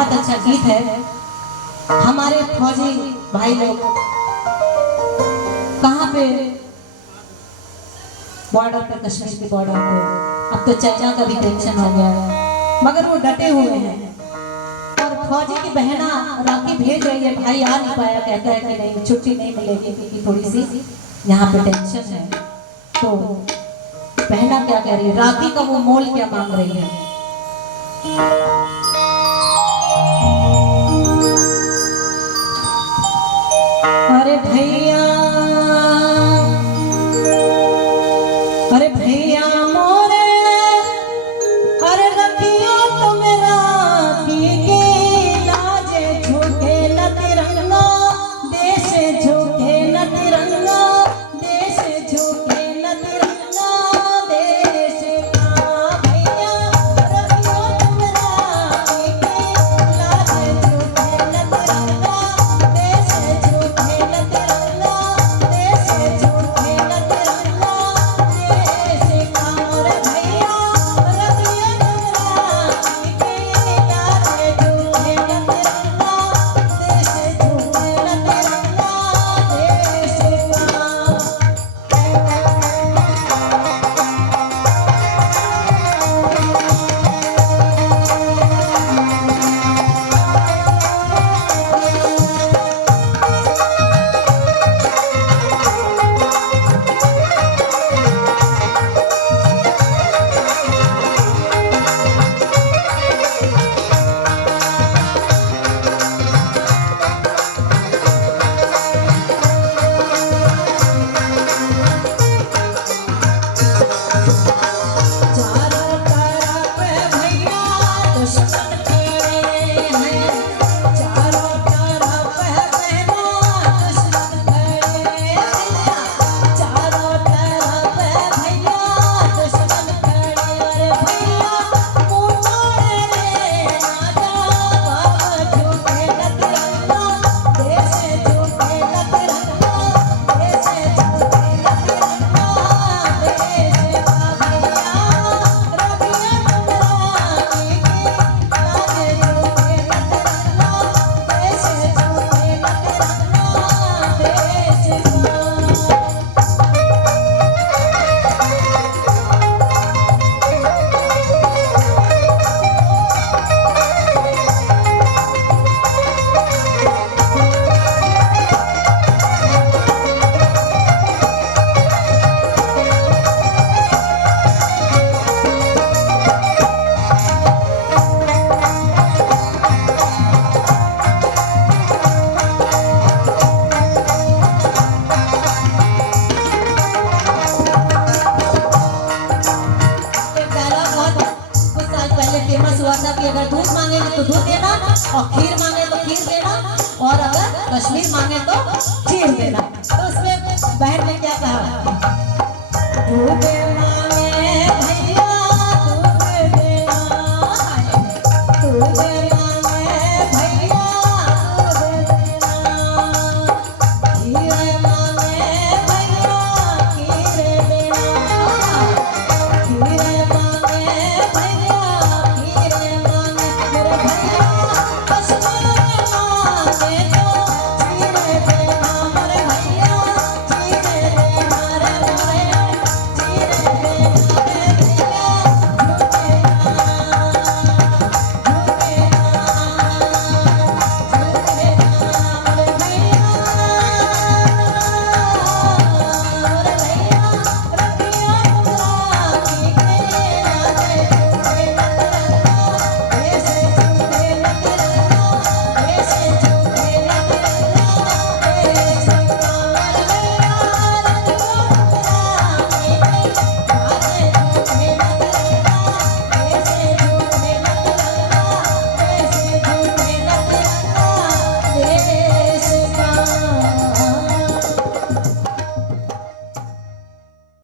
बहुत अच्छा गीत है। हमारे फौजी भाई लोग कहाँ पे, बॉर्डर पे, कश्मीर के बॉर्डर पे। अब तो चाचा का भी टेंशन हो गया है, मगर वो डटे हुए हैं। और फौजी की बहना राखी भेज रही है, भाई आ नहीं पाया, कहता है कि नहीं छुट्टी नहीं मिलेगी क्योंकि थोड़ी सी यहाँ पे टेंशन है। तो बहना क्या कह रही है, राखी का वो मोल क्या मांग रही है। अरे भैया, अरे भैया मोरे, अरे रखियो तो मेरा की लाजे झूठे न तिरंगा, देश झूठे न तिरंगा, देश झूठे न तिरंगा, देश का भैया रखियो तो मेरा की लाजे झूठे न तिरंगा, देश झूठे न तिरंगा, देश झूठे न तिरंगा, देश का मोरे भैया रखियो तो मेरा की लाजे झूठे न तिरंगा, देश झूठे न तिरंगा, देश का। चारों तरफ भैया दुश्मन खड़े हैं, चारों तरफ बहना दुश्मन खड़े हैं, चारों तरफ भैया दुश्मन खड़े। अरे भैया मुँह रे राजा बाबा झूठे न तिरंगा, देश झूठे न तिरंगा, देश झूठे न तिरंगा, देश का भैया रखियो तो मेरा की लाजे झूठे न तिरंगा, देश झूठे न तिरंगा, देश का। एक डायलॉग बहुत कुछ साल पहले फेमस हुआ था कि अगर दूध मांगेंगे तो दूध देना, और खीर मांगे तो खीर देना, और अगर कश्मीर मांगे तो खीर देना। तो उसमें बहन ने क्या कहा, दूध मांगे भैया दूध देना, दूध